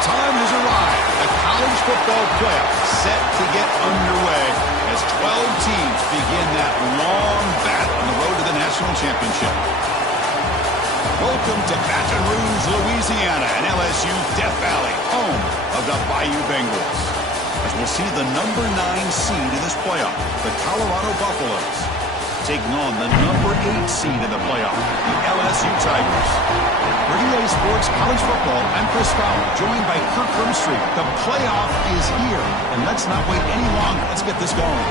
time has arrived. The college football playoff set to get underway as 12 teams begin that long battle on the road to the national championship. Welcome to Baton Rouge, Louisiana, and LSU Death Valley, home of the Bayou Bengals. As we'll see the number 9 seed in this playoff, the Colorado Buffaloes, taking on the number 8 seed in the playoff, the LSU Tigers. For EA Sports College Football, I'm Chris Fowler, joined by Kirk Grimstreet. The playoff is here, and let's not wait any longer. Let's get this going.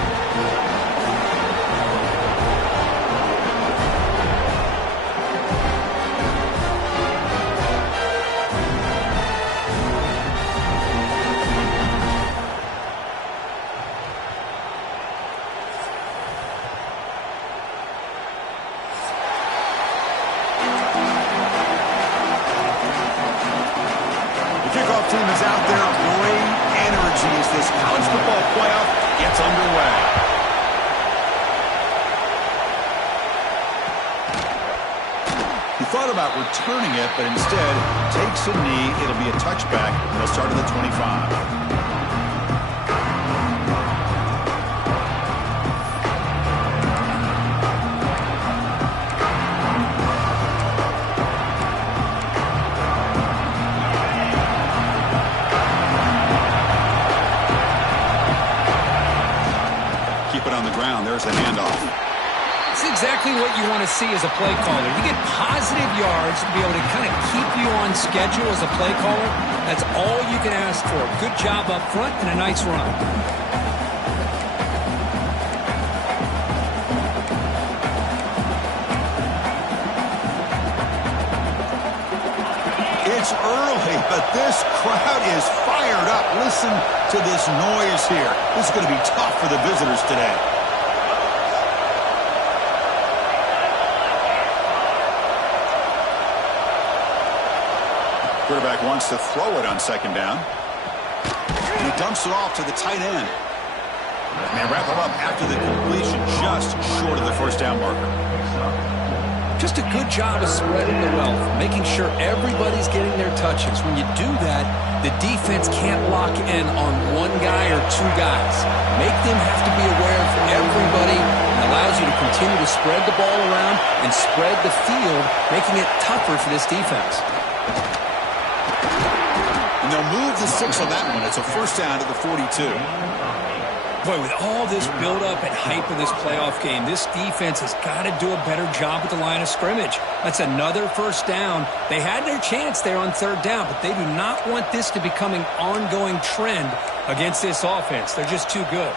Team is out there. Great energy as this college football playoff gets underway. He thought about returning it, but instead takes a knee. It'll be a touchback. They'll start at the 25. There's the handoff. It's exactly what you want to see as a play caller. You get positive yards to be able to kind of keep you on schedule as a play caller. That's all you can ask for. Good job up front and a nice run. It's early, but this crowd is fired up. Listen to this noise here. This is going to be tough for the visitors today. Quarterback wants to throw it on second down. And he dumps it off to the tight end. And they wrap him up after the completion, just short of the first down marker. Just a good job of spreading the wealth, making sure everybody's getting their touches. When you do that, the defense can't lock in on one guy or two guys. Make them have to be aware of everybody. It allows you to continue to spread the ball around and spread the field, making it tougher for this defense. And they'll move the 6 on that one. It's a first down at the 42. Boy, with all this build-up and hype in this playoff game, this defense has got to do a better job at the line of scrimmage. That's another first down. They had their chance there on third down, but they do not want this to become an ongoing trend against this offense. They're just too good.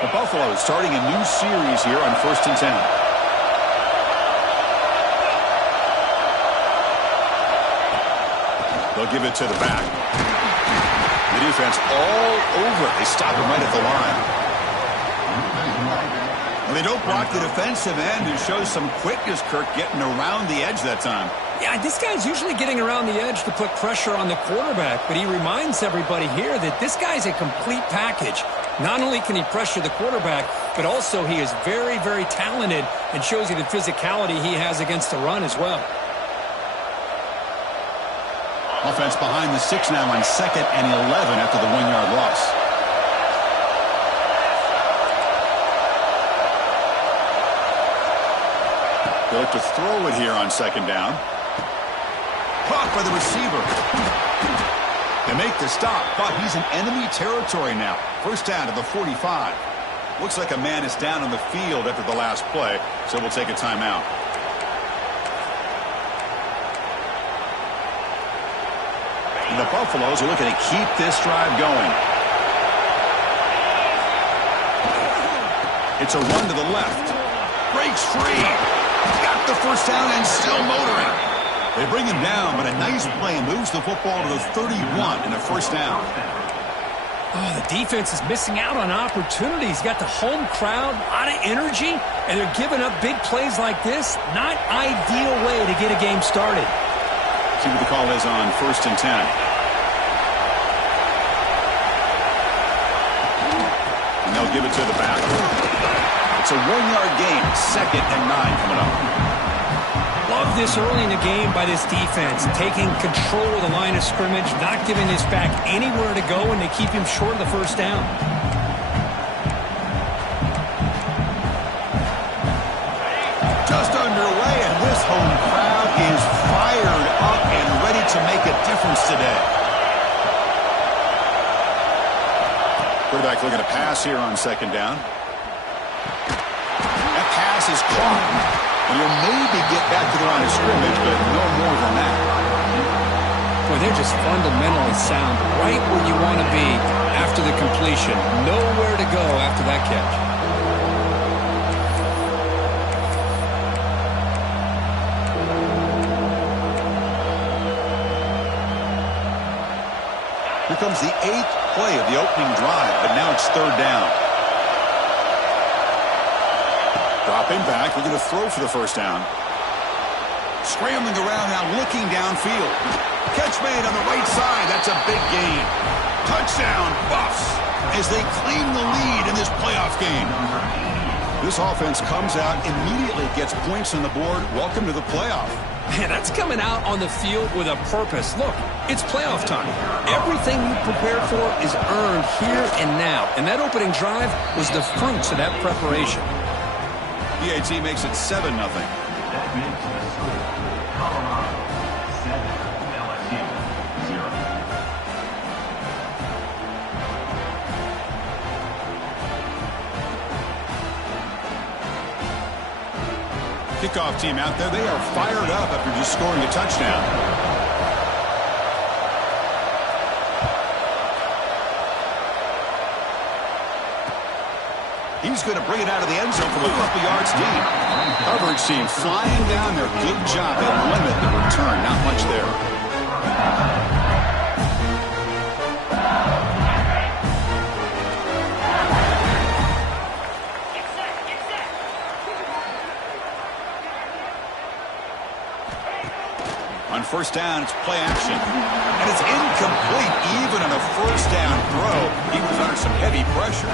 The Buffaloes starting a new series here on 1st and 10. They'll give it to the back. The defense all over it. They stop him right at the line. And they don't block the defensive end and show some quickness, Kirk, getting around the edge that time. Yeah, this guy's usually getting around the edge to put pressure on the quarterback, but he reminds everybody here that this guy's a complete package. Not only can he pressure the quarterback, but also he is very, very talented and shows you the physicality he has against the run as well. Offense behind the 6 now on 2nd and 11 after the 1-yard loss. They look to throw it here on 2nd down. Caught by the receiver. They make the stop, but he's in enemy territory now. First down to the 45. Looks like a man is down on the field after the last play, so we'll take a timeout. The Buffaloes are looking to keep this drive going. It's a run to the left. Breaks free. Got the first down and still motoring. They bring him down, but a nice play moves the football to the 31 and a first down. Oh, the defense is missing out on opportunities. Got the home crowd, a lot of energy, and they're giving up big plays like this. Not ideal way to get a game started. See what the call is on 1st and 10. And they'll give it to the back. It's a 1-yard gain. 2nd and 9 coming up. this early in the game by this defense, taking control of the line of scrimmage, not giving this back anywhere to go, and they keep him short of the first down. Just underway, and this home crowd is fired up and ready to make a difference today. Quarterback looking to pass here on second down. That pass is caught. And you'll maybe get back to the line of scrimmage, but no more than that. Boy, they're just fundamentally sound, right where you want to be after the completion. Nowhere to go after that catch. Here comes the 8th play of the opening drive, but now it's third down. Dropping back, looking to throw for the first down. Scrambling around now, looking downfield. Catch made on the right side. That's a big gain. Touchdown, Buffs, as they claim the lead in this playoff game. This offense comes out, immediately gets points on the board. Welcome to the playoff. Man, that's coming out on the field with a purpose. Look, it's playoff time. Everything you prepared for is earned here and now. And that opening drive was the fruits of that preparation. PAT makes it 7-0. That makes the score Colorado 7, LSU 0. Kickoff team out there, they are fired up after just scoring a touchdown. He's going to bring it out of the end zone from a couple yards deep. Coverage team flying down there. Good job. They limit the return. Not much there. On first down, it's play action. And it's incomplete even on a first down throw. He was under some heavy pressure.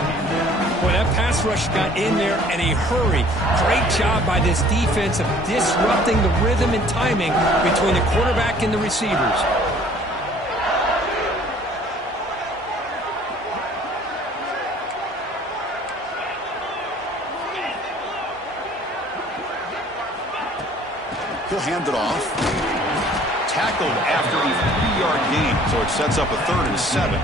Boy, that pass rush got in there in a hurry. Great job by this defense of disrupting the rhythm and timing between the quarterback and the receivers. He'll hand it off. Tackled after a 3-yard gain, so it sets up a 3rd and 7.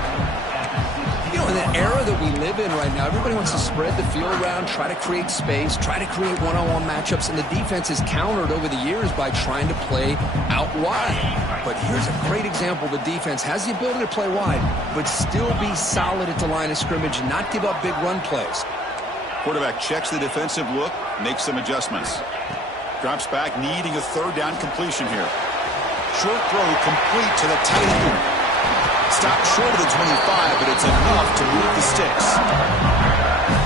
You know, in the era that we live in right now, everybody wants to spread the field around, try to create space, try to create one-on-one matchups, and the defense is countered over the years by trying to play out wide. But here's a great example. The defense has the ability to play wide, but still be solid at the line of scrimmage and not give up big run plays. Quarterback checks the defensive look, makes some adjustments. Drops back, needing a 3rd down completion here. Short throw complete to the tight end. Stopped short of the 25, but it's enough to move the sticks.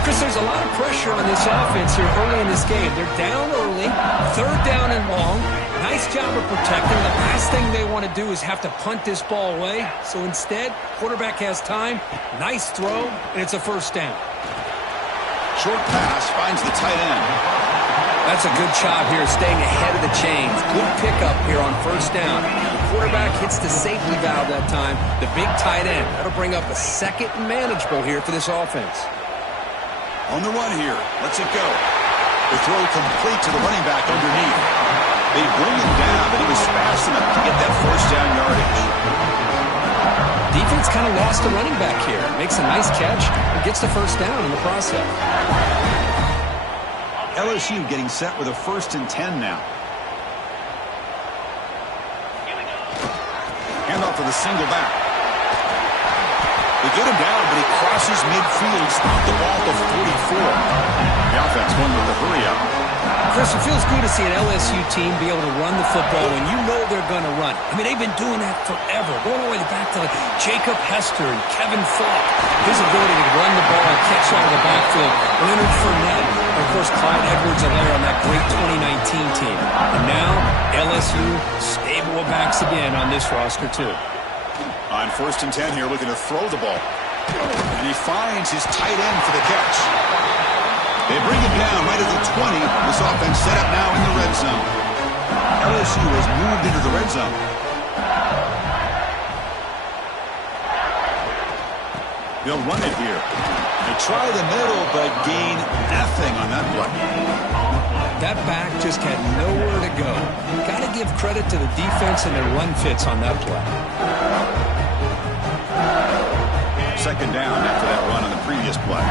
Chris, there's a lot of pressure on this offense here early in this game. They're down early, 3rd down and long. Nice job of protecting. The last thing they want to do is have to punt this ball away. So instead, quarterback has time. Nice throw, and it's a first down. Short pass finds the tight end. That's a good job here, staying ahead of the chains. Good pickup here on first down. The quarterback hits the safety valve that time. The big tight end. That'll bring up a 2nd and manageable here for this offense. On the run here. Lets it go. The throw complete to the running back underneath. They bring him down, but he was fast enough to get that first down yardage. Defense kind of lost the running back here. Makes a nice catch and gets the first down in the process. LSU getting set with a 1st and 10 now. Hand off for the single back. They get him down, but he crosses midfield, stopped the ball to 44. The offense won with the hurry up. Chris, it feels good to see an LSU team be able to run the football when you know they're going to run. I mean, they've been doing that forever, going all the way back to Jacob Hester and Kevin Falk. His ability to run the ball and catch out of the backfield. Leonard Fournette, and of course, Clyde Edwards-Helaire on that great 2019 team. And now, LSU stable of backs again on this roster, too. On 1st and 10 here, looking to throw the ball. And he finds his tight end for the catch. They bring him down right at the 20. This offense set up now in the red zone. LSU has moved into the red zone. They'll run it here. They try the middle, but gain nothing on that play. That back just had nowhere to go. Got to give credit to the defense and their run fits on that play. Second down after that run on the previous play.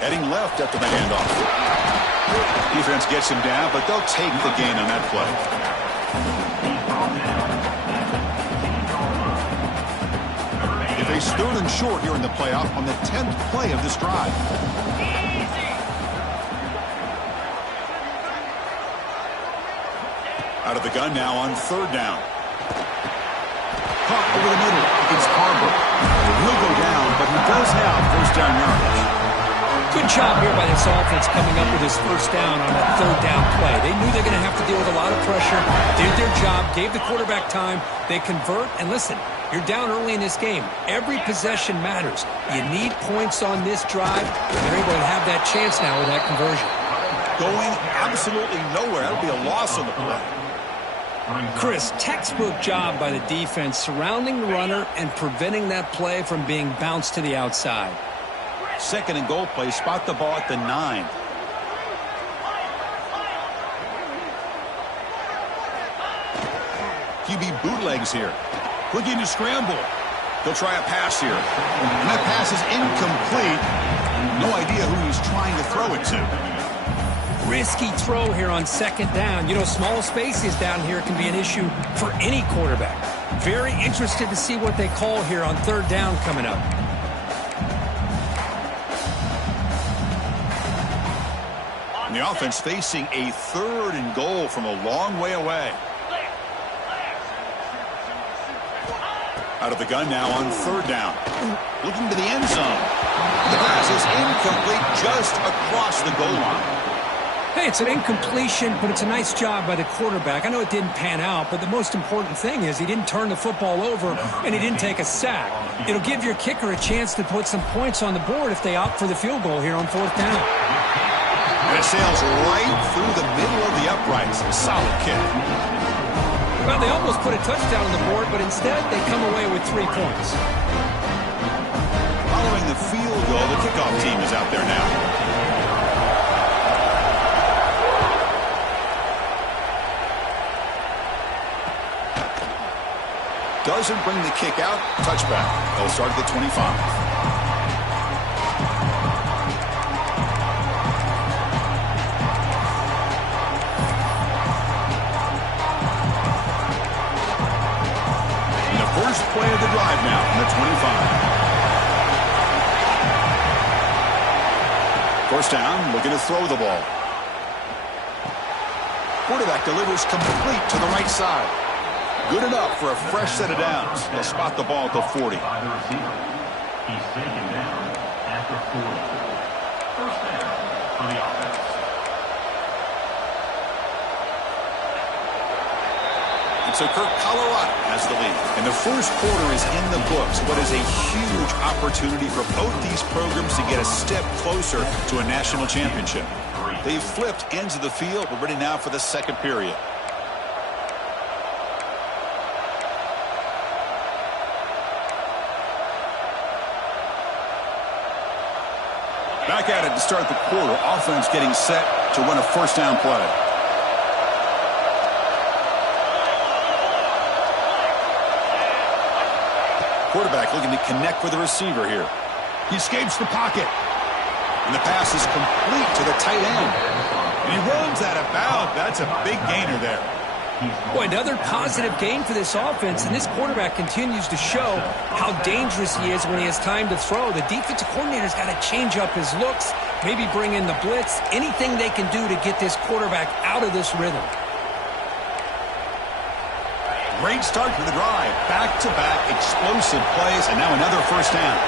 Heading left after the handoff. Defense gets him down, but they'll take the gain on that play. It is 3rd and short here in the playoff on the 10th play of this drive. Out of the gun now on 3rd down. Caught over the middle against Carver. He'll go down, but he does have 1st down yardage. Good job here by this offense coming up with his 1st down on that 3rd down play. They knew they're going to have to deal with a lot of pressure, did their job, gave the quarterback time. They convert, and listen, you're down early in this game. Every possession matters. You need points on this drive. They're able to have that chance now with that conversion. Going absolutely nowhere. That'll be a loss on the play. Chris, textbook job by the defense surrounding the runner and preventing that play from being bounced to the outside. 2nd and goal play. Spot the ball at the 9. QB bootlegs here. Looking to scramble. He'll try a pass here. And that pass is incomplete. No idea who he's trying to throw it to. Risky throw here on 2nd down. You know, small spaces down here can be an issue for any quarterback. Very interested to see what they call here on 3rd down coming up. And the offense facing a 3rd and goal from a long way away. Out of the gun now on 3rd down. Looking to the end zone. The pass is incomplete just across the goal line. Hey, it's an incompletion, but it's a nice job by the quarterback. I know it didn't pan out, but the most important thing is he didn't turn the football over and he didn't take a sack. It'll give your kicker a chance to put some points on the board if they opt for the field goal here on 4th down. And it sails right through the middle of the uprights. Solid kick. Well, they almost put a touchdown on the board, but instead they come away with 3 points. Following the field goal, the kickoff team is out there now. Doesn't bring the kick out. Touchback. They'll start at the 25. And the first play of the drive now on the 25. 1st down, looking to throw the ball. Quarterback delivers complete to the right side. Good enough for a fresh set of downs. They'll spot the ball at the 40. By the receiver. He's taken down at the 40. 1st down for the offense. And so Colorado has the lead. And the first quarter is in the books. What is a huge opportunity for both these programs to get a step closer to a national championship. They've flipped ends of the field. We're ready now for the 2nd period. Back at it to start the quarter. Offense getting set to run a 1st down play. Quarterback looking to connect with the receiver here. He escapes the pocket. And the pass is complete to the tight end. And he runs out of bounds. That's a big gainer there. Boy, another positive gain for this offense, and this quarterback continues to show how dangerous he is when he has time to throw. The defensive coordinator's got to change up his looks, maybe bring in the blitz, anything they can do to get this quarterback out of this rhythm. Great start to the drive. Back-to-back explosive plays, and now another 1st down.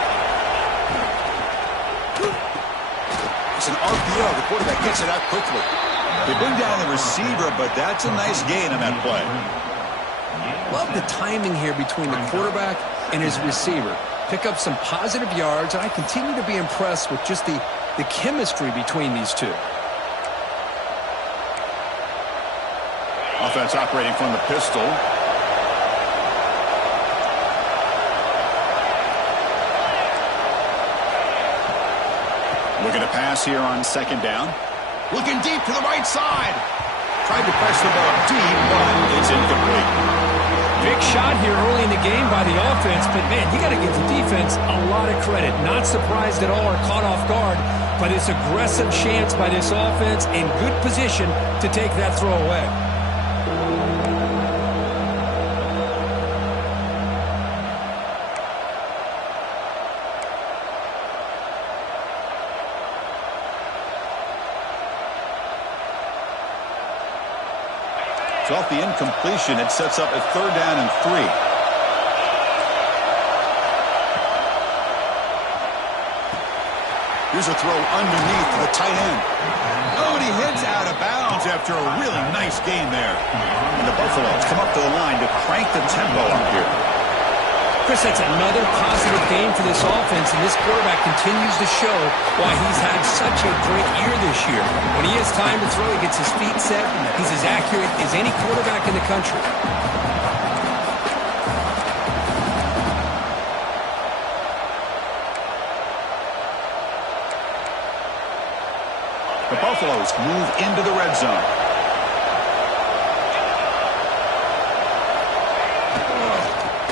It's an RPO. The quarterback gets it out quickly. They bring down the receiver, but that's a nice gain on that play. Love the timing here between the quarterback and his receiver. Pick up some positive yards, and I continue to be impressed with just the chemistry between these two. Offense operating from the pistol. Looking to pass here on second down. Looking deep to the right side. Tried to press the ball deep, but it's incomplete. Big shot here early in the game by the offense, but man, you got to give the defense a lot of credit. Not surprised at all or caught off guard, but it's aggressive chance by this offense in good position to take that throw away. So off the incompletion, it sets up a 3rd down and 3. Here's a throw underneath to the tight end. Oh, and he hits out of bounds after a really nice gain there. And the Buffaloes come up to the line to crank the tempo up here. Chris, that's another positive game for this offense, and this quarterback continues to show why he's had such a great year this year. When he has time to throw, he gets his feet set. He's as accurate as any quarterback in the country. The Buffaloes move into the red zone.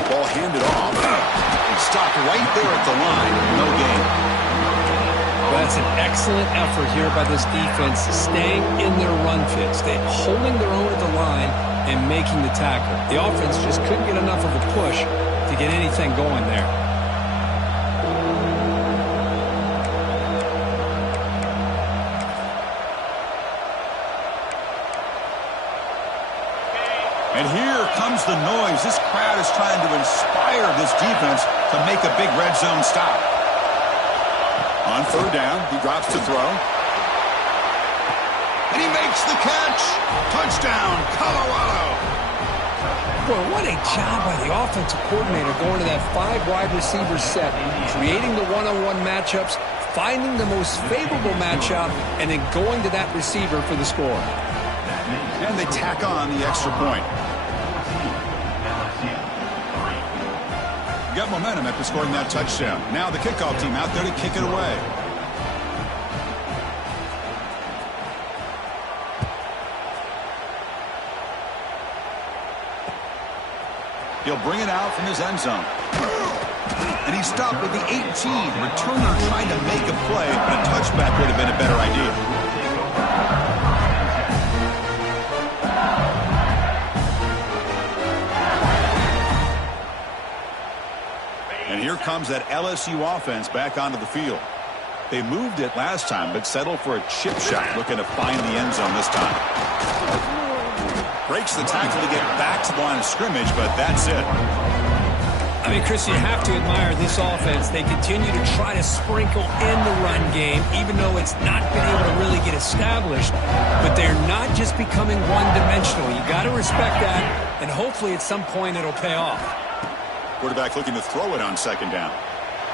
Ball handed off. He stopped right there at the line. No gain. Well, that's an excellent effort here by this defense, staying in their run fits. They're holding their own at the line and making the tackle. The offense just couldn't get enough of a push to get anything going there. And here comes the noise. This crowd is trying to inspire this defense to make a big red zone stop. On 3rd down, he drops to throw. And he makes the catch. Touchdown, Colorado. Boy, what a job by the offensive coordinator going to that 5 wide receiver set, creating the one-on-one matchups, finding the most favorable matchup, and then going to that receiver for the score. And they tack on the extra point. Got momentum after scoring that touchdown. Now the kickoff team out there to kick it away. He'll bring it out from his end zone. And he stopped with the 18. Returner trying to make a play, but a touchback would have been a better idea. And here comes that LSU offense back onto the field. They moved it last time, but settled for a chip shot, looking to find the end zone this time. Breaks the tackle to get back to the line of scrimmage, but that's it. I mean, Chris, you have to admire this offense. They continue to try to sprinkle in the run game, even though it's not been able to really get established. But they're not just becoming one-dimensional. You got to respect that, and hopefully at some point it'll pay off. Quarterback looking to throw it on 2nd down.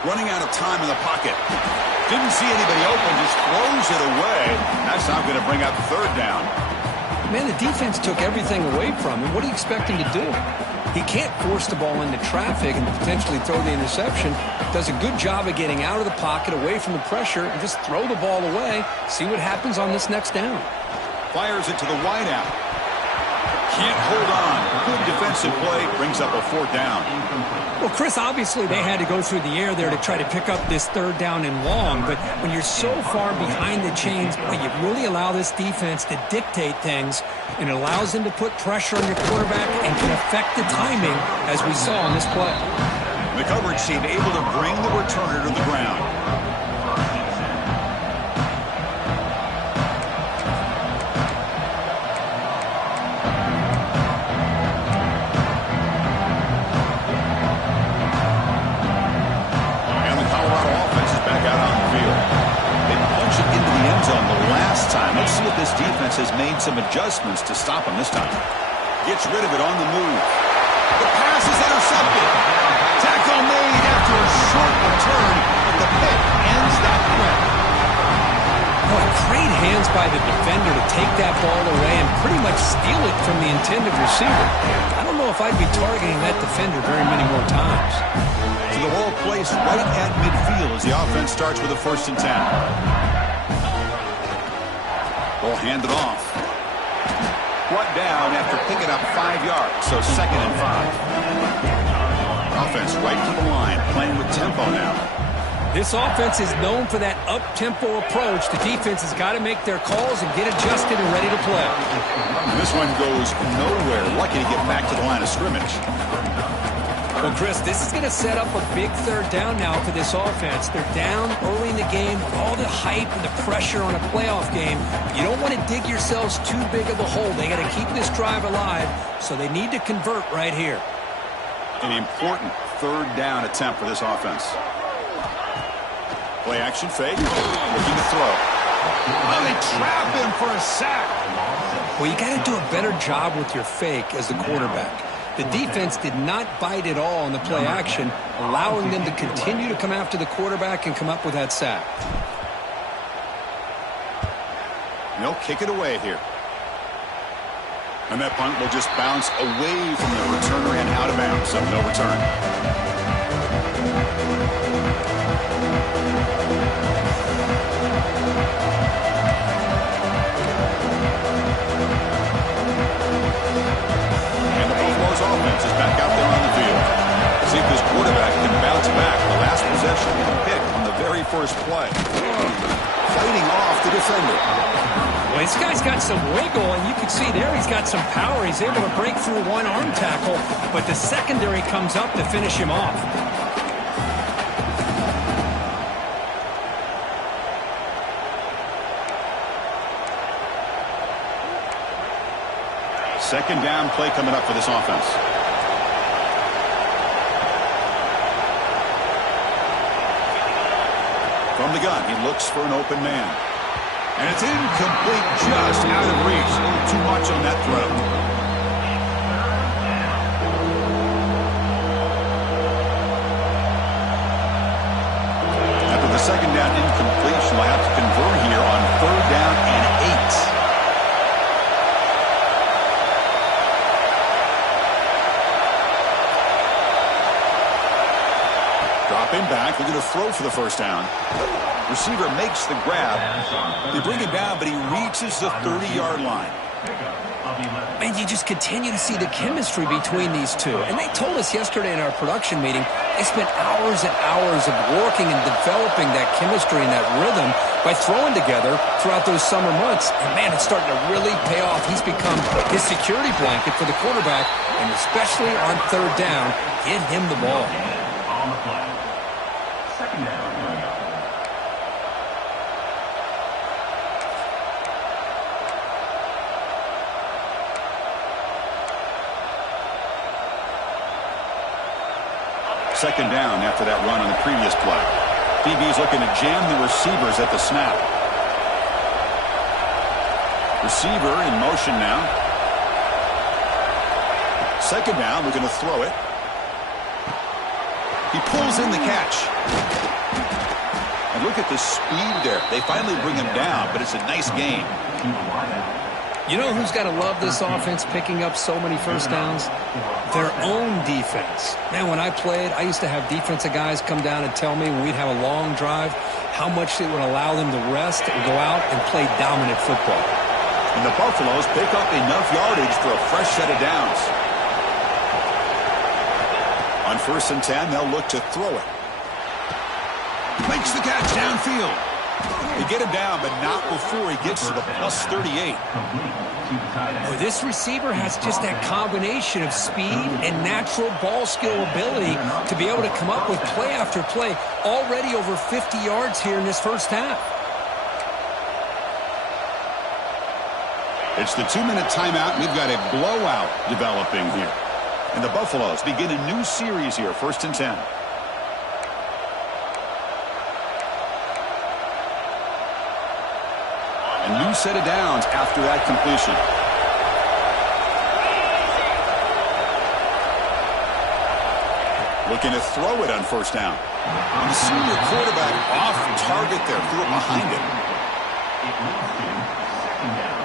Running out of time in the pocket. Didn't see anybody open, just throws it away. That's not going to bring out 3rd down. Man, the defense took everything away from him. What do you expect him to do? He can't force the ball into traffic and potentially throw the interception. Does a good job of getting out of the pocket, away from the pressure, and just throw the ball away. See what happens on this next down. Fires it to the wideout. Can't hold on. Good defensive play. Brings up a 4th down. Well, Chris, obviously they had to go through the air there to try to pick up this 3rd down and long. But when you're so far behind the chains, you really allow this defense to dictate things. And it allows them to put pressure on your quarterback and can affect the timing, as we saw on this play. The coverage team able to bring the returner to the ground. Let's see if this defense has made some adjustments to stop him this time. Gets rid of it on the move. The pass is intercepted. Tackle made after a short return, but the pick ends that play. Boy, Great hands by the defender to take that ball away and pretty much steal it from the intended receiver. I don't know if I'd be targeting that defender very many more times. To the ball placed right at midfield as the offense starts with a 1st and 10. Ball handed off. Brought down after picking up 5 yards, so 2nd and 5. Offense right to the line, playing with tempo now. This offense is known for that up-tempo approach. The defense has got to make their calls and get adjusted and ready to play. And this one goes nowhere. Lucky to get back to the line of scrimmage. Well, Chris, this is going to set up a big 3rd down now for this offense. They're down early in the game, all the hype and the pressure on a playoff game. You don't want to dig yourselves too big of a hole. They got to keep this drive alive, so they need to convert right here. An important 3rd down attempt for this offense. Play action fake. Looking to throw. Oh, they trap him for a sack. Well, you got to do a better job with your fake as the quarterback. The defense did not bite at all on the play action, allowing them to continue to come after the quarterback and come up with that sack. They'll kick it away here. And that punt will just bounce away from the returner and out of bounds, so no return. Offense is back out there on the field. See if this quarterback can bounce back. The last possession with a pick on the very first play. Fighting off the defender. Well, this guy's got some wiggle, and you can see there he's got some power. He's able to break through one arm tackle, but the secondary comes up to finish him off. Second down play coming up for this offense. From the gun, he looks for an open man. And it's incomplete, just out of reach. A little too much on that throw. After the second down incompletion, we'll have to convert here on 3rd down and 8. Dropping back, they're going to throw for the 1st down. Receiver makes the grab. They bring him down, but he reaches the 30-yard line. And you just continue to see the chemistry between these two. And they told us yesterday in our production meeting, they spent hours and hours of working and developing that chemistry and that rhythm by throwing together throughout those summer months. And, man, it's starting to really pay off. He's become his security blanket for the quarterback, and especially on 3rd down, get him the ball. On the play. 2nd down. Second down after that run on the previous play. DB's looking to jam the receivers at the snap. Receiver in motion now. Second down, we're going to throw it. He pulls in the catch. And look at the speed there. They finally bring him down, but it's a nice gain. You know who's got to love this offense picking up so many 1st downs? Their own defense. Man, when I played, I used to have defensive guys come down and tell me when we'd have a long drive how much it would allow them to rest and go out and play dominant football. And the Buffaloes pick up enough yardage for a fresh set of downs. On 1st and 10, they'll look to throw it. Makes the catch downfield. They get him down, but not before he gets to the plus 38. Well, this receiver has just that combination of speed and natural ball skill ability to be able to come up with play after play, already over 50 yards here in this 1st half. It's the 2-minute timeout, and we've got a blowout developing here. And the Buffaloes begin a new series here, 1st and 10. A new set of downs after that completion. Looking to throw it on 1st down. And the senior quarterback off target there, threw it behind him. It leads to second down.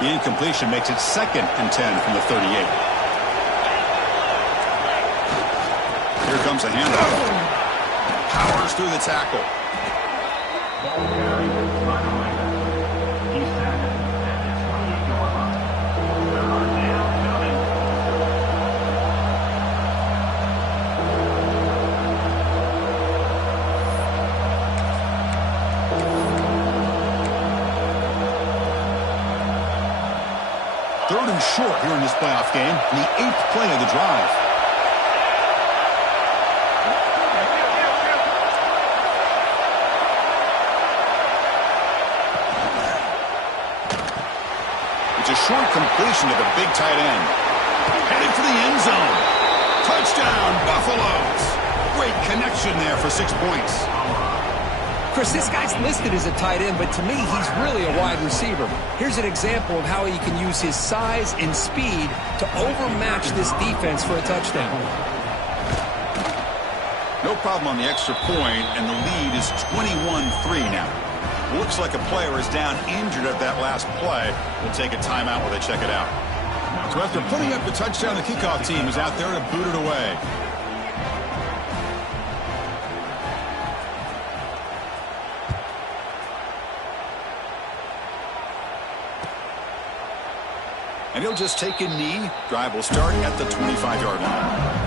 The incompletion makes it 2nd and 10 from the 38. Here comes a handoff. Powers through the tackle. He's tackled at the 28-yard line. Third down coming. Third and short here in this playoff game. The 8th play of the drive. It's a short completion to the big tight end. Headed for the end zone. Touchdown, Buffaloes. Great connection there for 6 points. Chris, this guy's listed as a tight end, but to me, he's really a wide receiver. Here's an example of how he can use his size and speed to overmatch this defense for a touchdown. No problem on the extra point, and the lead is 21-3 now. Looks like a player is down injured at that last play. We'll take a timeout while they check it out. So after putting up the touchdown, the kickoff team is out there to boot it away. And he'll just take a knee. Drive will start at the 25-yard line.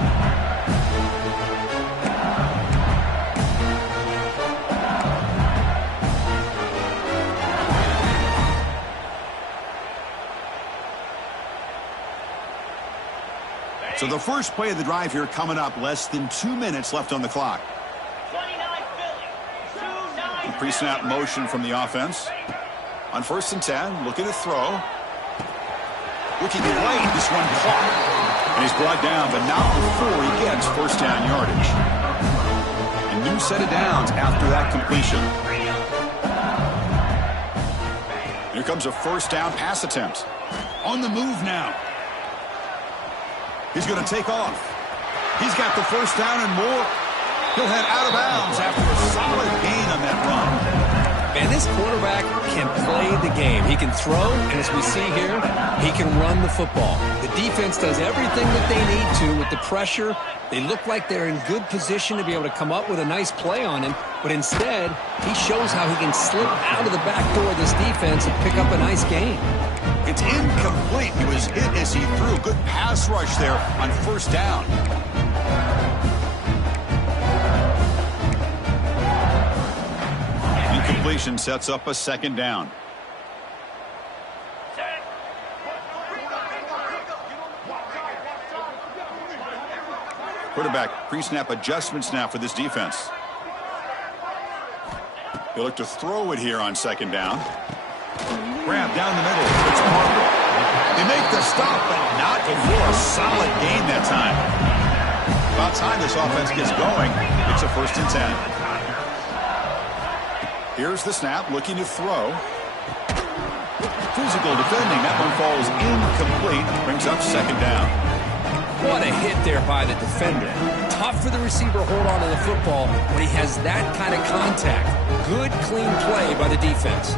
So the first play of the drive here coming up, less than 2 minutes left on the clock. Pre-snap motion from the offense. On 1st and 10, looking to throw. Looking late, this one caught. And he's brought down, but not before he gets first down yardage. A new set of downs after that completion. Here comes a first down pass attempt. On the move now. He's going to take off. He's got the first down and more. He'll head out of bounds after a solid gain on that run. And this quarterback can play the game. He can throw, and as we see here, he can run the football. The defense does everything that they need to with the pressure. They look like they're in good position to be able to come up with a nice play on him, but instead, he shows how he can slip out of the back door of this defense and pick up a nice gain. It's incomplete. He was hit as he threw. Good pass rush there on first down. Incompletion sets up a second down. Quarterback pre-snap adjustments now for this defense. They look to throw it here on second down. Grab down the middle. It's Parker. They make the stop, but not before a solid gain that time. About time this offense gets going. It's a 1st and 10. Here's the snap, looking to throw. Physical defending. That one falls incomplete. Brings up second down. What a hit there by the defender. Tough for the receiver to hold on to the football when he has that kind of contact. Good, clean play by the defense.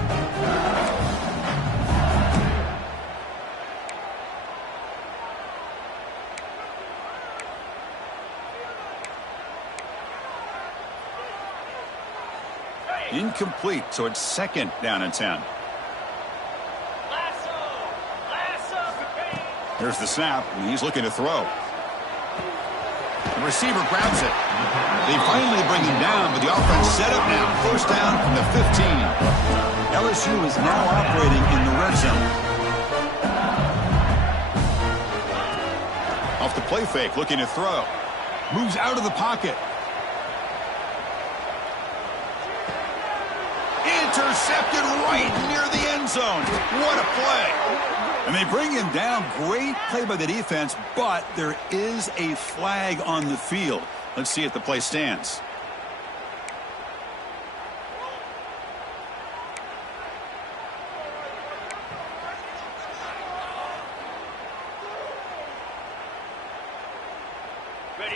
Incomplete, so it's 2nd down and 10. Here's the snap, and he's looking to throw. The receiver grabs it. They finally bring him down, but the offense set up now. First down from the 15. LSU is now operating in the red zone. Off the play fake, looking to throw. Moves out of the pocket. Intercepted right near the end zone. What a play. And they bring him down. Great play by the defense, but there is a flag on the field. Let's see if the play stands.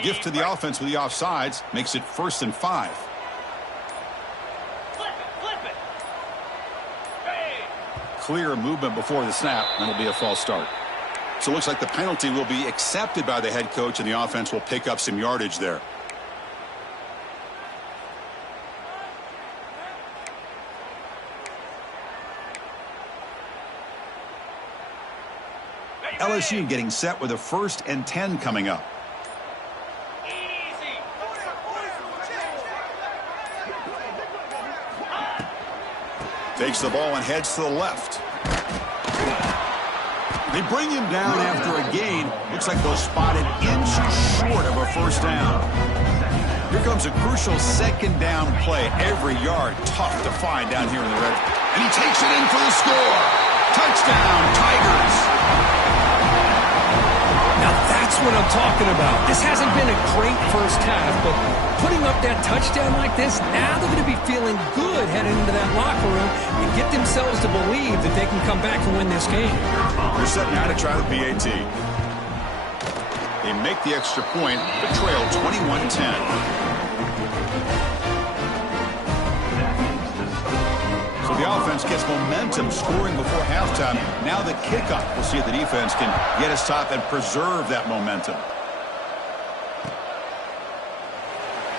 Gift to the offense with the offsides makes it 1st and 5. Clear movement before the snap, and it'll be a false start. So it looks like the penalty will be accepted by the head coach, and the offense will pick up some yardage there. LSU getting set with a 1st and 10 coming up. Takes the ball and heads to the left. They bring him down after a gain. Looks like they'll spot it inches short of a 1st down. Here comes a crucial 2nd down play. Every yard tough to find down here in the red. And he takes it in for the score. Touchdown, Tigers. Now that's what I'm talking about. This hasn't been a great first half, but putting up that touchdown like this, now they're going to be feeling good heading into that locker room and get themselves to believe that they can come back and win this game. They're set now to try the PAT. They make the extra point, but trail 21-10. So the offense gets momentum scoring before halftime. Now the kickoff. We'll see if the defense can get a stop and preserve that momentum.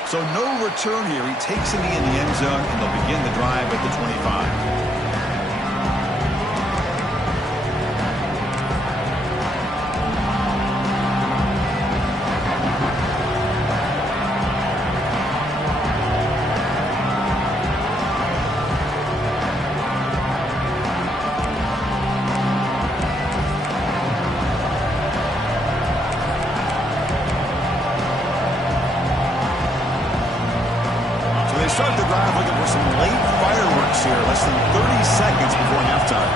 So no return here. He takes it in the end zone, and they'll begin the drive at the 25. Start the drive looking for some late fireworks here. Less than 30 seconds before halftime.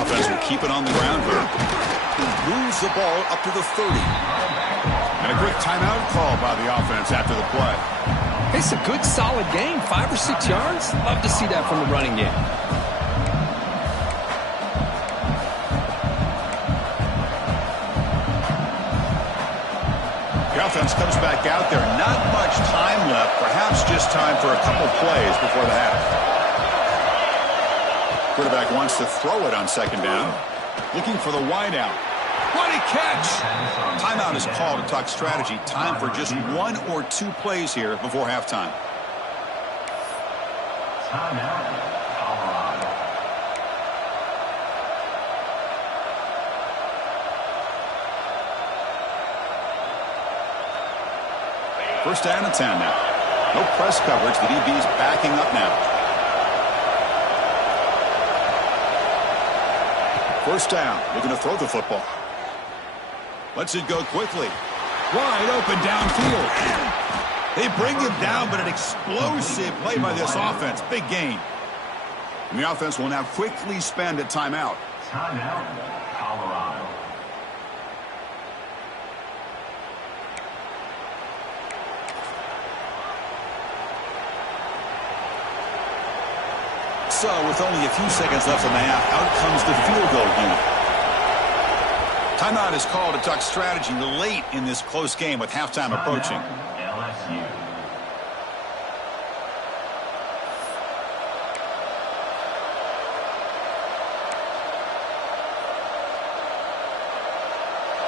Offense will keep it on the ground here. Moves the ball up to the 30. And a quick timeout call by the offense after the play. It's a good, solid game. 5 or 6 yards. Love to see that from the running game. The offense comes back out there. Not much time left. Perhaps just time for a couple plays before the half. Quarterback wants to throw it on 2nd down. Looking for the wideout. What a catch! Timeout is called to talk strategy. Time for just 1 or 2 plays here before halftime. Timeout. Colorado. 1st down and 10 now. No press coverage. The DB's backing up now. 1st down. Looking to throw the football. Lets it go quickly. Wide open downfield. They bring him down, but an explosive play by this offense. Big gain. And the offense will now quickly spend a timeout. Timeout. Colorado. So, with only a few seconds left in the half, out comes the field goal unit. Timeout is called to talk strategy late in this close game with halftime approaching. LSU.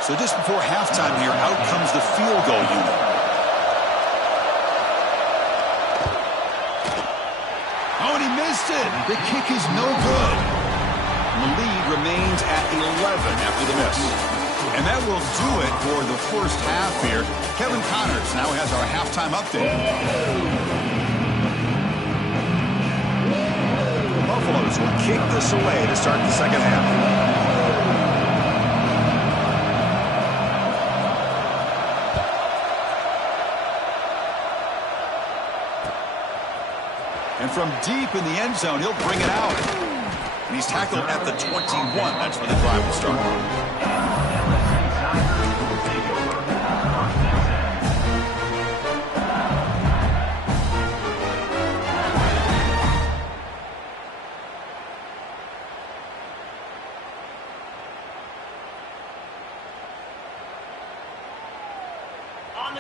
So just before halftime here, out comes the field goal unit. Oh, and he missed it. The kick is no good. And the lead remains at 11 after the miss. And that will do it for the first half here. Kevin Connors now has our halftime update. The Buffaloes will kick this away to start the second half. And from deep in the end zone, he'll bring it out. And he's tackled at the 21. That's where the drive will start.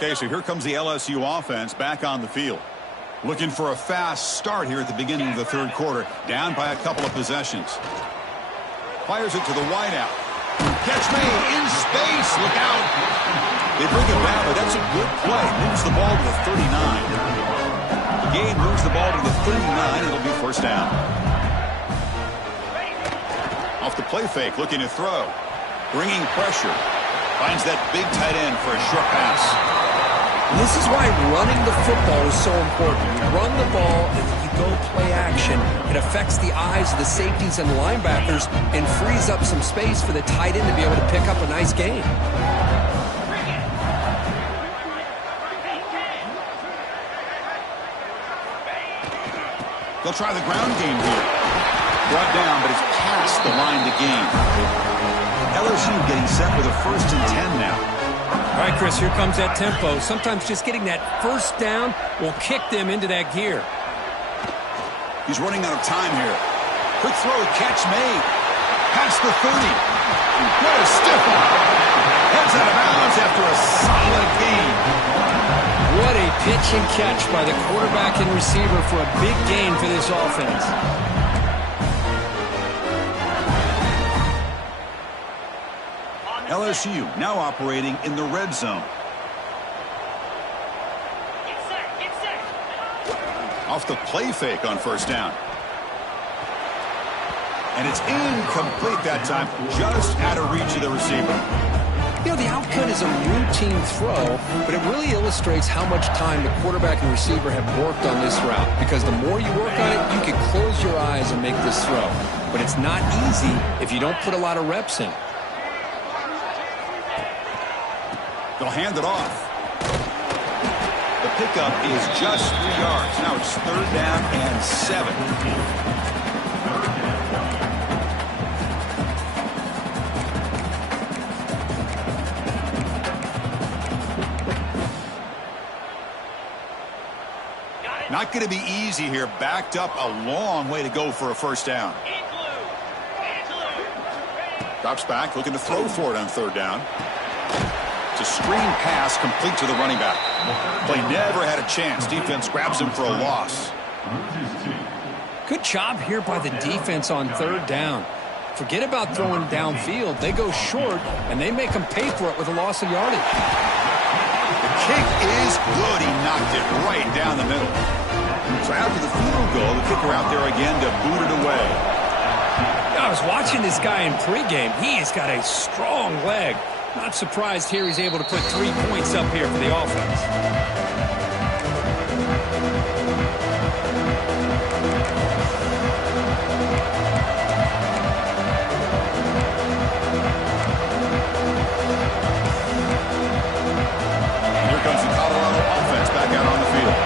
Okay, so here comes the LSU offense back on the field. Looking for a fast start here at the beginning of the third quarter. Down by a couple of possessions. Fires it to the wideout. Catch made in space. Look out. They bring it down, but that's a good play. Moves the ball to the 39. The game moves the ball to the 39. It'll be first down. Off the play fake, looking to throw. Bringing pressure. Finds that big tight end for a short pass. This is why running the football is so important. You run the ball and then you go play action. It affects the eyes of the safeties and linebackers and frees up some space for the tight end to be able to pick up a nice gain. They'll try the ground game here. Brought down, but it's past the line to gain. LSU getting set with a 1st and 10 now. All right, Chris, here comes that tempo. Sometimes just getting that first down will kick them into that gear. He's running out of time here. Quick throw, catch made. Past the 30. What a stiff one. Heads out of bounds after a solid gain. What a pitch and catch by the quarterback and receiver for a big gain for this offense. LSU now operating in the red zone. Off the play fake on first down. And it's incomplete that time, just out of reach of the receiver. You know, the output is a routine throw, but it really illustrates how much time the quarterback and receiver have worked on this route. Because the more you work on it, you can close your eyes and make this throw. But it's not easy if you don't put a lot of reps in. They'll hand it off. The pickup is just 3 yards. Now it's 3rd down and 7. Not going to be easy here. Backed up a long way to go for a first down. Drops back, looking to throw for it on 3rd down. It's a screen pass complete to the running back. Play never had a chance. Defense grabs him for a loss. Good job here by the defense on 3rd down. Forget about throwing downfield. They go short, and they make them pay for it with a loss of yardage. The kick is good. He knocked it right down the middle. So after the field goal, the kicker out there again to boot it away. I was watching this guy in pregame. He has got a strong leg. Not surprised here he's able to put 3 points up here for the offense. And here comes the Colorado offense back out on the field.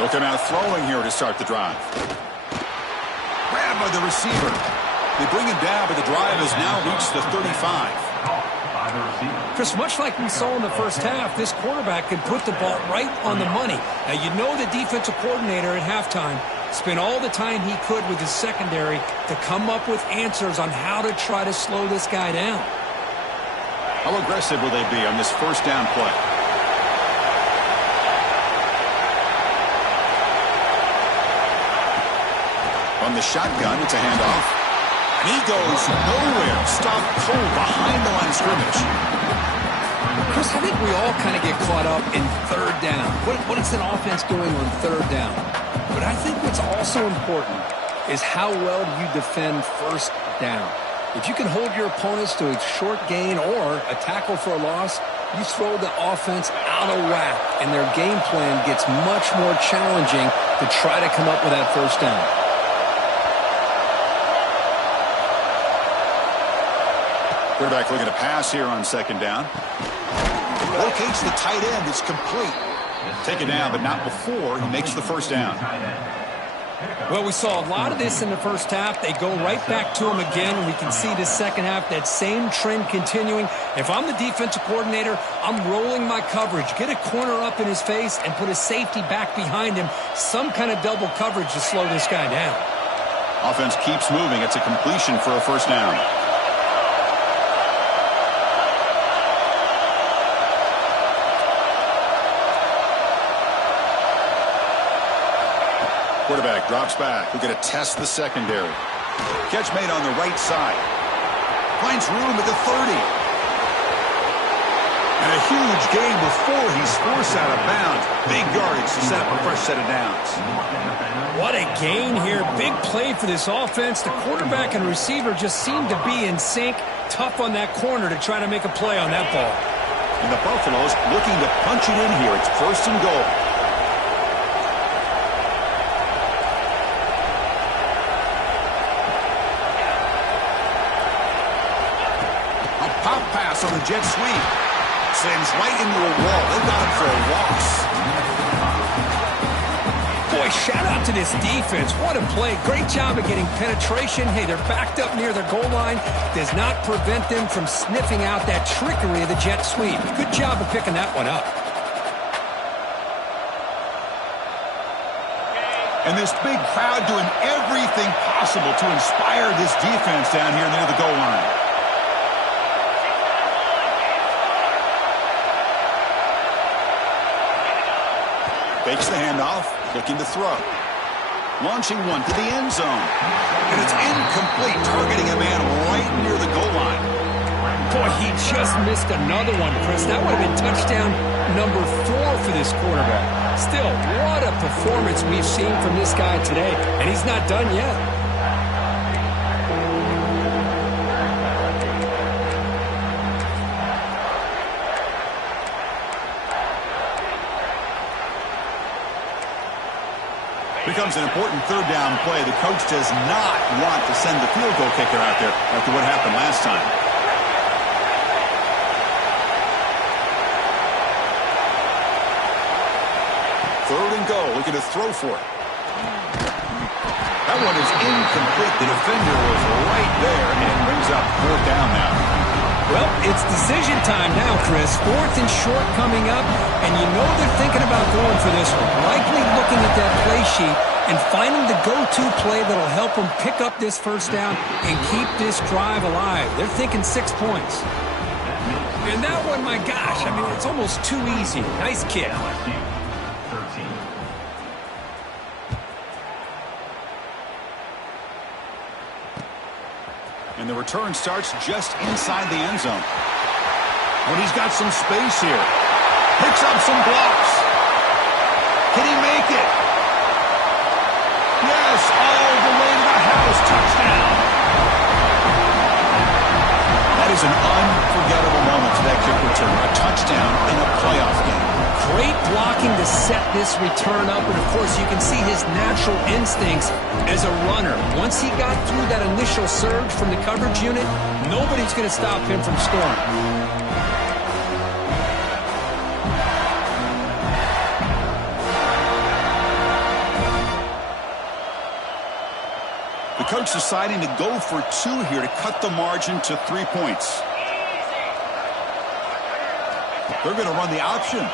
Looking out throwing here to start the drive. Grabbed by the receiver. They bring him down, but the drive has now reached the 35. Chris, much like we saw in the first half, this quarterback can put the ball right on the money. Now, you know the defensive coordinator at halftime spent all the time he could with his secondary to come up with answers on how to try to slow this guy down. How aggressive will they be on this first down play? From the shotgun, it's a handoff. And he goes nowhere. Stopped cold behind the line of scrimmage. Chris, I think we all kind of get caught up in 3rd down. What is an offense doing on 3rd down? But I think what's also important is how well you defend 1st down. If you can hold your opponents to a short gain or a tackle for a loss, you throw the offense out of whack, and their game plan gets much more challenging to try to come up with that 1st down. Quarterback looking to pass here on 2nd down. Locates the tight end. It's complete. Taken down, but not before he makes the 1st down. Well, we saw a lot of this in the first half. They go right back to him again, and we can see the second half, that same trend continuing. If I'm the defensive coordinator, I'm rolling my coverage. Get a corner up in his face and put a safety back behind him. Some kind of double coverage to slow this guy down. Offense keeps moving. It's a completion for a first down. Quarterback drops back. We're going to test the secondary. Catch made on the right side. Finds room at the 30. And a huge gain before he's forced out of bounds. Big yardage to set up a fresh set of downs. What a gain here. Big play for this offense. The quarterback and receiver just seem to be in sync. Tough on that corner to try to make a play on that ball. And the Buffaloes looking to punch it in here. It's first and goal. A pop pass on the jet sweep. Sends right into a wall. They got him for a loss. Boy, shout out to this defense. What a play. Great job of getting penetration. Hey, they're backed up near their goal line. Does not prevent them from sniffing out that trickery of the jet sweep. Good job of picking that one up. And this big crowd doing everything possible to inspire this defense down here near the goal line. Fakes the handoff, looking to throw. Launching one to the end zone. And it's incomplete, targeting a man right near the goal line. Boy, he just missed another one, Chris. That would have been touchdown number 4 for this quarterback. Still, what a performance we've seen from this guy today. And he's not done yet. Becomes an important third down play. The coach does not want to send the field goal kicker out there after what happened last time. Third and goal, looking to throw for it. That one is incomplete. The defender was right there, and it brings up fourth down now. Well, it's decision time now, Chris. 4th and short coming up, and you know they're thinking about going for this one. Likely looking at that play sheet and finding the go-to play that'll help them pick up this first down and keep this drive alive. They're thinking 6 points. And that one, my gosh, I mean, it's almost too easy. Nice kick. And the return starts just inside the end zone. When he's got some space here. Picks up some blocks. Can he make it? Yes, all the way to the house. Touchdown. That is an unforgettable moment for that kick return. A touchdown in a playoff game. Great blocking to set this return up, and of course you can see his natural instincts as a runner. Once he got through that initial surge from the coverage unit, nobody's going to stop him from scoring. The coach deciding to go for 2 here to cut the margin to 3 points. They're going to run the option.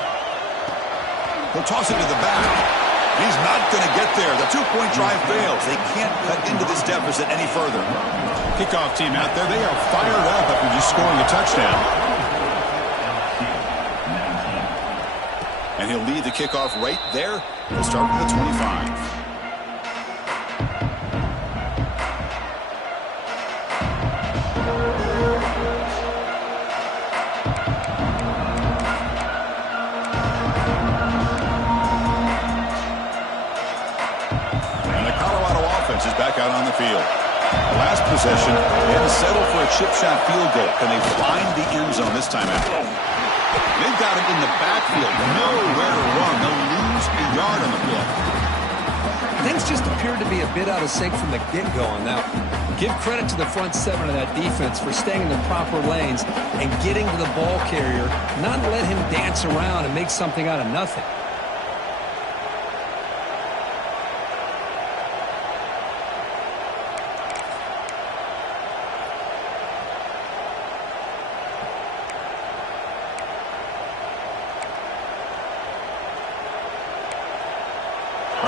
He'll toss it to the back. He's not going to get there. The 2-point drive fails. They can't cut into this deficit any further. Kickoff team out there, they are fired up after just scoring a touchdown. And he'll lead the kickoff right there. He'll start with the 25. Is back out on the field. The last possession, they had to settle for a chip shot field goal. Can they find the end zone this time out? They've got him in the backfield. Nowhere to run. They'll lose a yard on the play. Things just appeared to be a bit out of sync from the get-go on that one. Give credit to the front 7 of that defense for staying in the proper lanes and getting to the ball carrier, not let him dance around and make something out of nothing.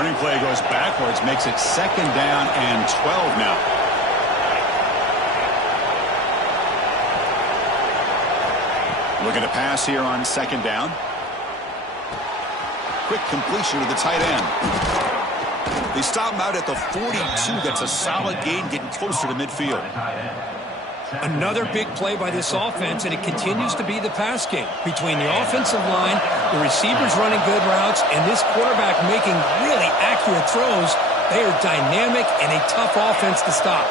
Running play goes backwards, makes it 2nd down and 12 now. Looking to pass here on 2nd down. Quick completion to the tight end. They stop him out at the 42. That's a solid gain, getting closer to midfield. Another big play by this offense, and it continues to be the pass game. Between the offensive line, the receivers running good routes, and this quarterback making really accurate throws, they are dynamic and a tough offense to stop.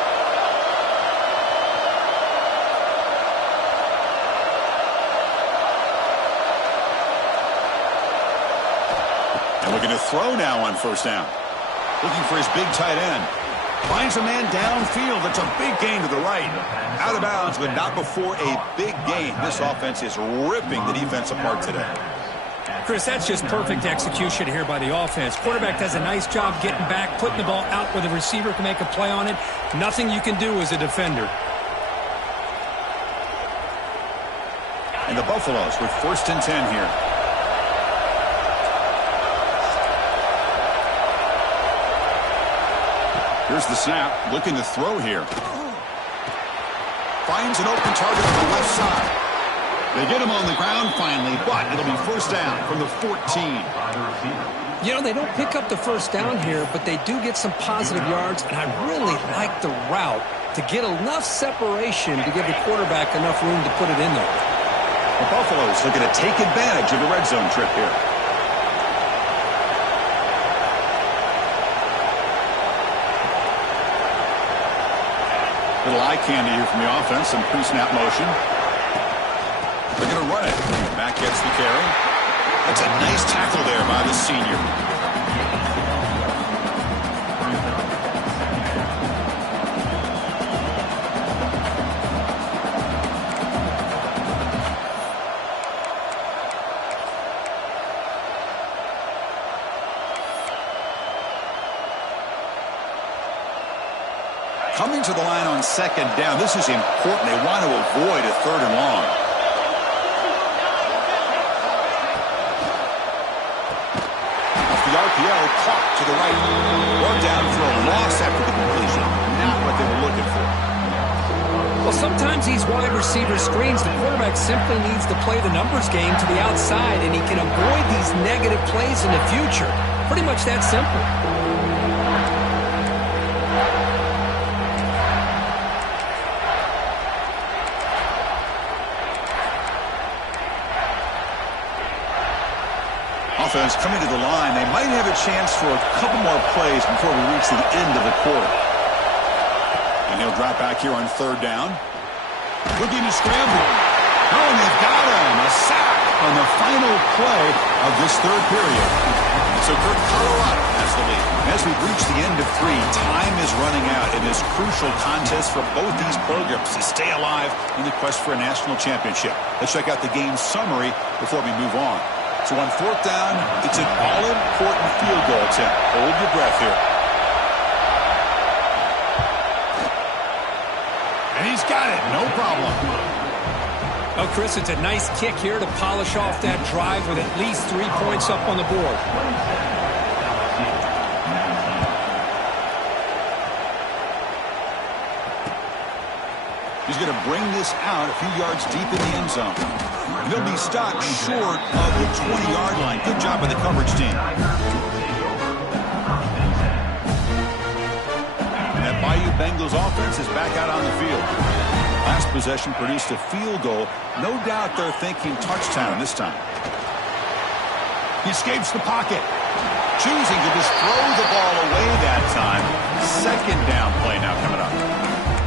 And looking to throw now on 1st down. Looking for his big tight end. Finds a man downfield. That's a big gain to the right. Out of bounds, but not before a big gain. This offense is ripping the defense apart today. Chris, that's just perfect execution here by the offense. Quarterback does a nice job getting back, putting the ball out where the receiver can make a play on it. Nothing you can do as a defender. And the Buffaloes with 1st and 10 here. Here's the snap, looking to throw here. Finds an open target on the left side. They get him on the ground finally, but it'll be 1st down from the 14. You know, they don't pick up the 1st down here, but they do get some positive yards, and I really like the route to get enough separation to give the quarterback enough room to put it in there. The Buffaloes looking to take advantage of the red zone trip here. Little eye candy here from the offense, some pre-snap motion. They're going to run it. Back gets the carry. That's a nice tackle there by the senior. Coming to the line on 2nd down. This is important. They want to avoid a 3rd and long. Off the RPO, caught to the right. Brought down for a loss after the completion. Not what they were looking for. Well, sometimes these wide receiver screens, the quarterback simply needs to play the numbers game to the outside, and he can avoid these negative plays in the future. Pretty much that simple. Offense coming to the line. They might have a chance for a couple more plays before we reach the end of the quarter. And he'll drop back here on 3rd down. Looking to scramble. Oh, and they've got him. A sack on the final play of this 3rd period. So Colorado has the lead. As we reach the end of 3, time is running out in this crucial contest for both these programs to stay alive in the quest for a national championship. Let's check out the game summary before we move on. So on 4th down, it's an all-important field goal attempt. Hold your breath here. And he's got it, no problem. Oh, Chris, it's a nice kick here to polish off that drive with at least 3 points up on the board. He's going to bring this out a few yards deep in the end zone. He'll be stopped short of the 20-yard line. Good job by the coverage team. And that Bayou Bengals offense is back out on the field. Last possession produced a field goal. No doubt they're thinking touchdown this time. He escapes the pocket. Choosing to just throw the ball away that time. 2nd down play now coming up.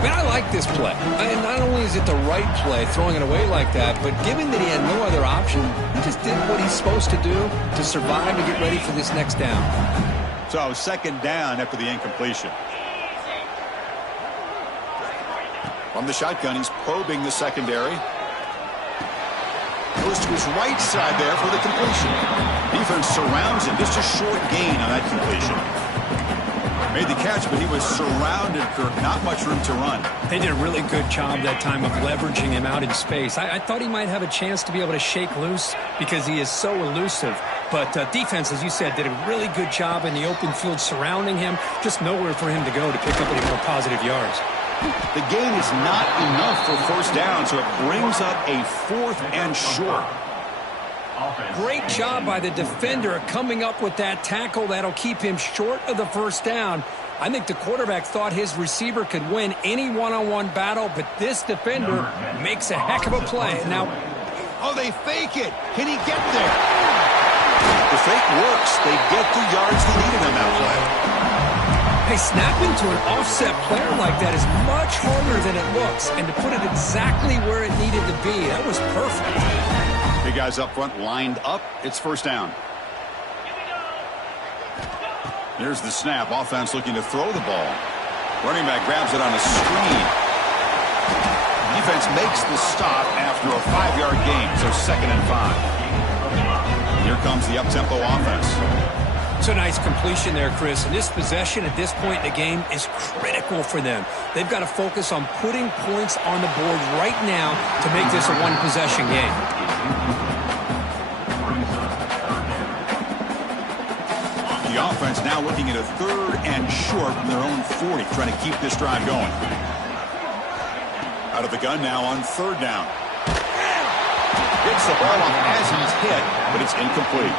Man, I like this play. And not only is it the right play, throwing it away like that, but given that he had no other option, he just did what he's supposed to do to survive and get ready for this next down. So 2nd down after the incompletion. From the shotgun, he's probing the secondary. Goes to his right side there for the completion. Defense surrounds him. Just a short gain on that completion. Made the catch, but he was surrounded for not much room to run. They did a really good job that time of leveraging him out in space. I thought he might have a chance to be able to shake loose because he is so elusive. But defense, as you said, did a really good job in the open field surrounding him. Just nowhere for him to go to pick up any more positive yards. The gain is not enough for first down, so it brings up a 4th and short. Great job by the defender coming up with that tackle. That'll keep him short of the first down. I think the quarterback thought his receiver could win any one-on-one battle, but this defender makes a heck of a play. Now, oh, they fake it. Can he get there? The fake works. They get the yards they needed on that play. hey, snapping to an offset player like that is much harder than it looks, and to put it exactly where it needed to be, that was perfect. Big guys up front lined up. It's first down. Here's the snap. Offense looking to throw the ball. Running back grabs it on a screen. Defense makes the stop after a 5-yard gain, so 2nd and 5. Here comes the up-tempo offense. It's a nice completion there, Chris. And this possession at this point in the game is critical for them. They've got to focus on putting points on the board right now to make this a one-possession game. The offense now looking at a 3rd and short from their own 40, trying to keep this drive going. Out of the gun now on 3rd down. Gets the ball off as he's hit, but it's incomplete.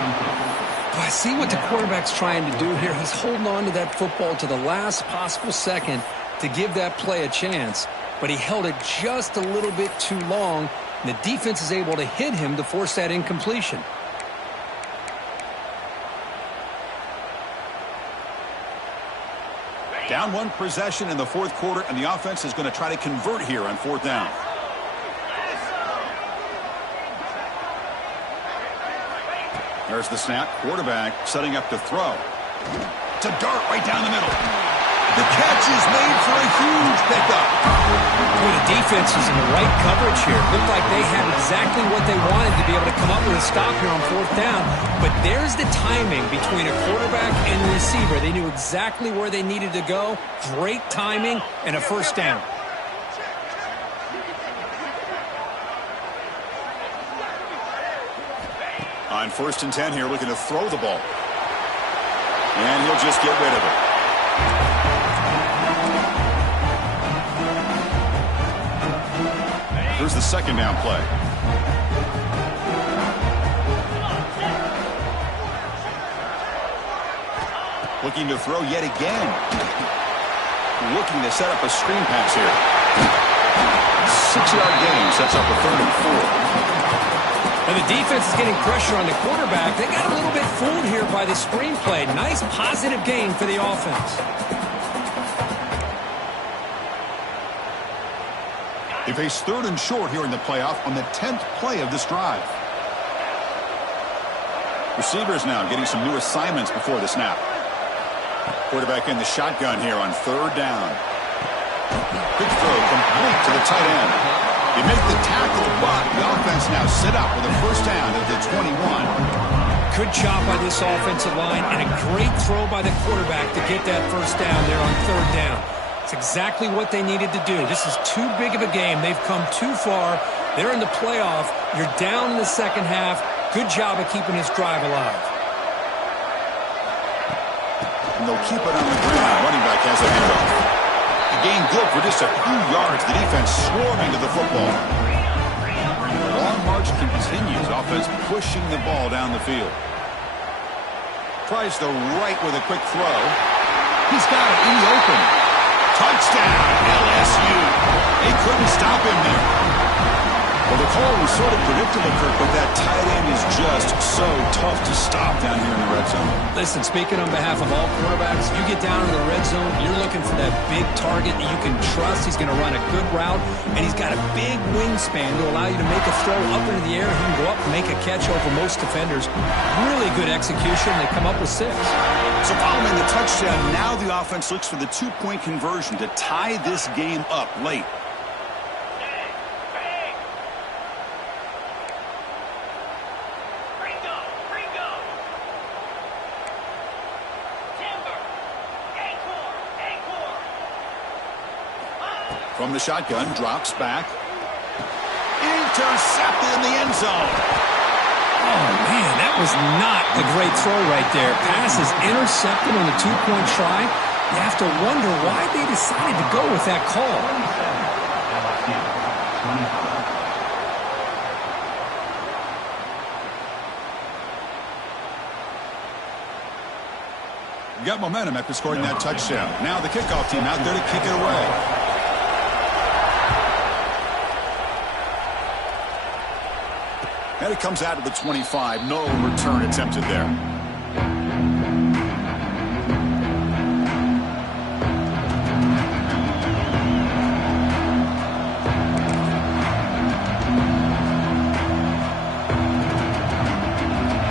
I see what the quarterback's trying to do here. He's holding on to that football to the last possible second to give that play a chance, but he held it just a little bit too long, and the defense is able to hit him to force that incompletion. Down 1 possession in the 4th quarter, and the offense is going to try to convert here on 4th down. There's the snap. Quarterback setting up to throw. It's a dart right down the middle. The catch is made for a huge pickup. Boy, the defense is in the right coverage here. Looked like they had exactly what they wanted to be able to come up with a stop here on 4th down. But there's the timing between a quarterback and the receiver. They knew exactly where they needed to go. Great timing and a first down. On 1st and 10 here, looking to throw the ball. And he'll just get rid of it. Here's the 2nd down play. Looking to throw yet again. Looking to set up a screen pass here. 6-yard gain sets up a 3rd and 4. And the defense is getting pressure on the quarterback. They got a little bit fooled here by the screenplay. Nice positive gain for the offense. They face 3rd and short here in the playoff on the 10th play of this drive. Receivers now getting some new assignments before the snap. Quarterback in the shotgun here on 3rd down. Quick throw complete to the tight end. They make the tackle, but the offense now set up with a first down at the 21. Good job by this offensive line and a great throw by the quarterback to get that first down there on 3rd down. It's exactly what they needed to do. This is too big of a game. They've come too far. They're in the playoff. You're down in the 2nd half. Good job of keeping this drive alive. And they'll keep it on the ground. Running back has a handoff. Gain good for just a few yards. The defense swarming to the football. The long march continues. Offense pushing the ball down the field. Tries the right with a quick throw. He's got it in the open. Touchdown, LSU. They couldn't stop him there. Well, the call was sort of predictable, Kirk, but that tight end is just so tough to stop down here in the red zone. Listen, speaking on behalf of all quarterbacks, you get down to the red zone, you're looking for that big target that you can trust. He's going to run a good route, and he's got a big wingspan to allow you to make a throw up into the air. He can go up and make a catch over most defenders. Really good execution. They come up with 6. So following the touchdown, now the offense looks for the 2-point conversion to tie this game up late. From the shotgun, drops back. Intercepted in the end zone. Oh, man, that was not a great throw right there. Pass is intercepted on the two-point try. You have to wonder why they decided to go with that call. Got momentum after scoring that touchdown. Now the kickoff team out there to kick it away. And it comes out of the 25. No return attempted there.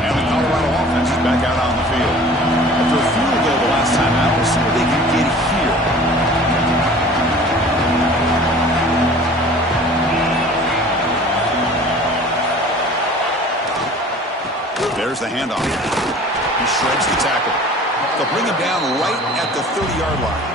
And the Colorado offense is back out on the field. After a field goal the last time out, we'll see what they can get here. There's the handoff. He shreds the tackle. They'll bring him down right at the 30-yard line.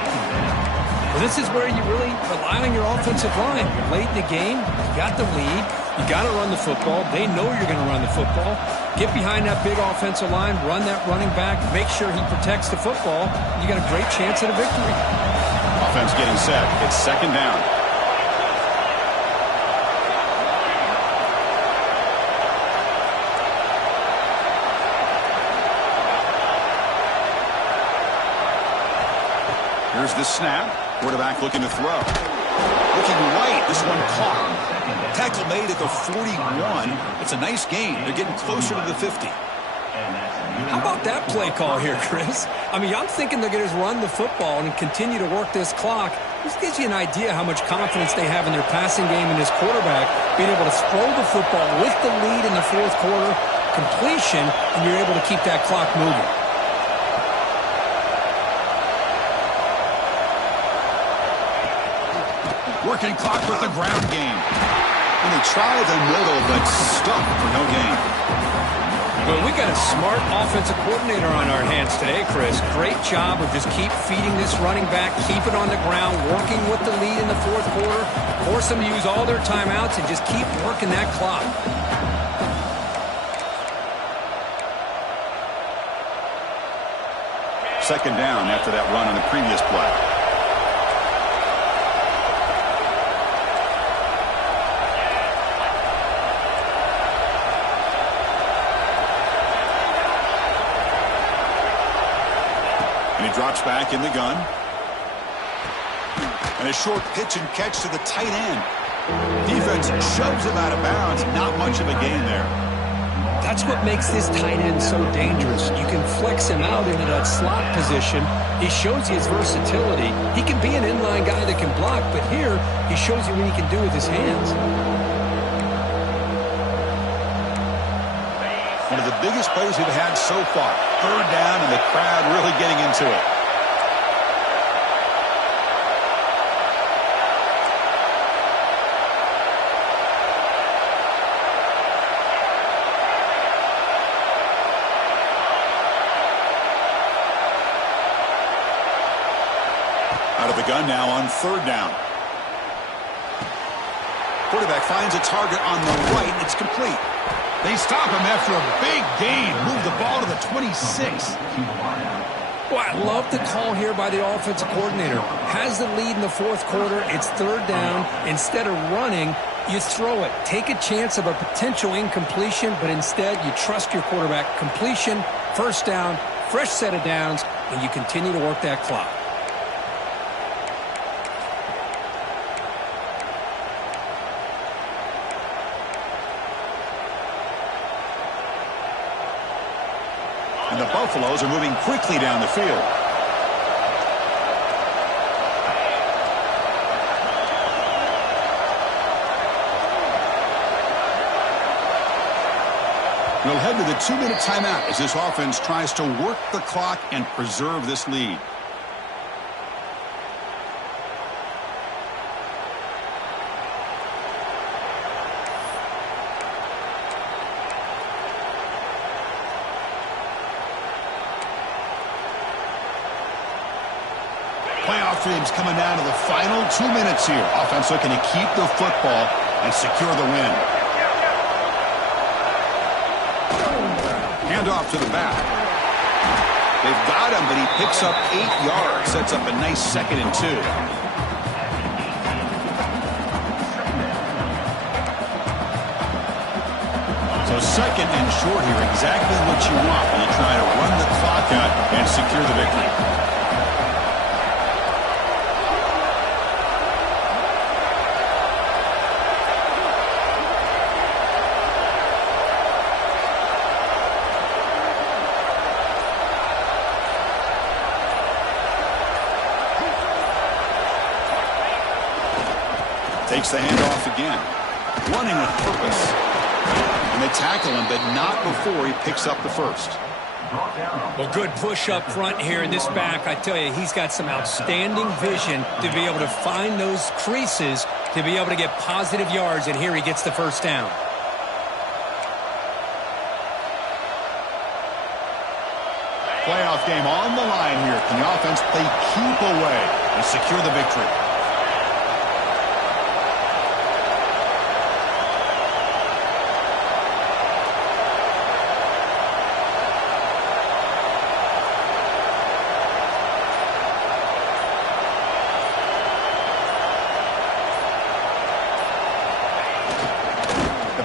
Well, this is where you really rely on your offensive line. You're late in the game. You got the lead. You got to run the football. They know you're going to run the football. Get behind that big offensive line. Run that running back. Make sure he protects the football. You got a great chance at a victory. Offense getting set. It's second down. Here's the snap. Quarterback looking to throw. Looking right. This one caught. Tackle made at the 41. It's a nice gain. They're getting closer to the 50. How about that play call here, Chris? I mean, I'm thinking they're going to run the football and continue to work this clock. This gives you an idea how much confidence they have in their passing game and this quarterback being able to throw the football with the lead in the fourth quarter, completion, and you're able to keep that clock moving. Working clock with the ground game. And they try the middle, but stuck for no gain. Well, we got a smart offensive coordinator on our hands today, Chris. Great job of just keep feeding this running back, keep it on the ground, working with the lead in the fourth quarter, force them to use all their timeouts, and just keep working that clock. Second down after that run on the previous play. And he drops back in the gun. And a short pitch and catch to the tight end. Defense shoves him out of bounds. Not much of a gain there. That's what makes this tight end so dangerous. You can flex him out into that slot position. He shows you his versatility. He can be an inline guy that can block, but here he shows you what he can do with his hands. One of the biggest plays we've had so far. Third down and the crowd really getting into it. Out of the gun now on third down. Quarterback finds a target on the right. It's complete. They stop him after a big gain. Move the ball to the 26. Well, I love the call here by the offensive coordinator. Has the lead in the fourth quarter. It's third down. Instead of running, you throw it. Take a chance of a potential incompletion, but instead you trust your quarterback. Completion, first down, fresh set of downs, and you continue to work that clock. And the Buffaloes are moving quickly down the field. We'll head to the 2-minute timeout as this offense tries to work the clock and preserve this lead. Playoff dreams coming down to the final 2 minutes here. Offense looking to keep the football and secure the win. Handoff to the back. They've got him, but he picks up 8 yards. Sets up a nice 2nd and 2. So 2nd and short here, exactly what you want when you try to run the clock out and secure the victory. Takes the handoff again. Running with purpose. And they tackle him, but not before he picks up the first. Well, good push up front here in this back. I tell you, he's got some outstanding vision to be able to find those creases to be able to get positive yards, and here he gets the first down. Playoff game on the line here. Can the offense play keep away and secure the victory?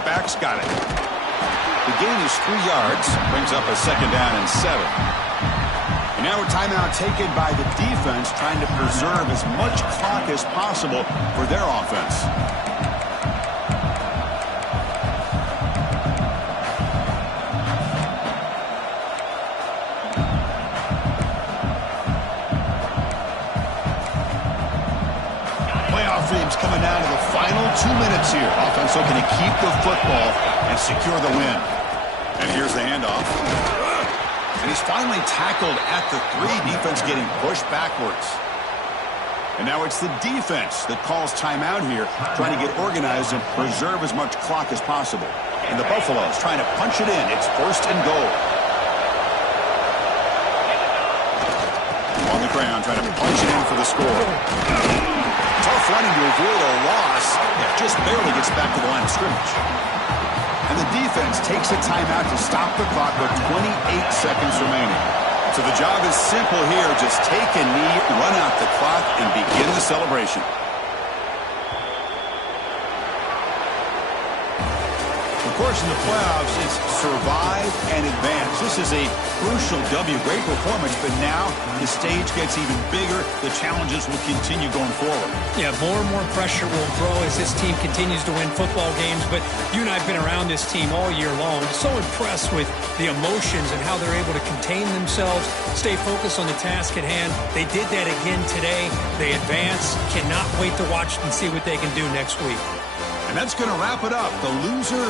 Back's got it. The gain is 3 yards, brings up a 2nd down and 7. And now a timeout taken by the defense, trying to preserve as much clock as possible for their offense. Dreams coming down to the final 2 minutes here. Offense looking to keep the football and secure the win. And here's the handoff. And he's finally tackled at the 3. Defense getting pushed backwards. And now it's the defense that calls timeout here, trying to get organized and preserve as much clock as possible. And the Buffaloes trying to punch it in. It's 1st and goal. On the ground, trying to punch it in for the score. Tough running to avoid a loss. Just barely gets back to the line of scrimmage. And the defense takes a timeout to stop the clock with 28 seconds remaining. So the job is simple here. Just take a knee, run out the clock, and begin the celebration. Of course, in the playoffs, it's survive and advance. This is a crucial W. Great performance, but now the stage gets even bigger. The challenges will continue going forward. Yeah, more and more pressure will grow as this team continues to win football games. But you and I have been around this team all year long. So impressed with the emotions and how they're able to contain themselves, stay focused on the task at hand. They did that again today. They advance. Cannot wait to watch and see what they can do next week. And that's going to wrap it up. The loser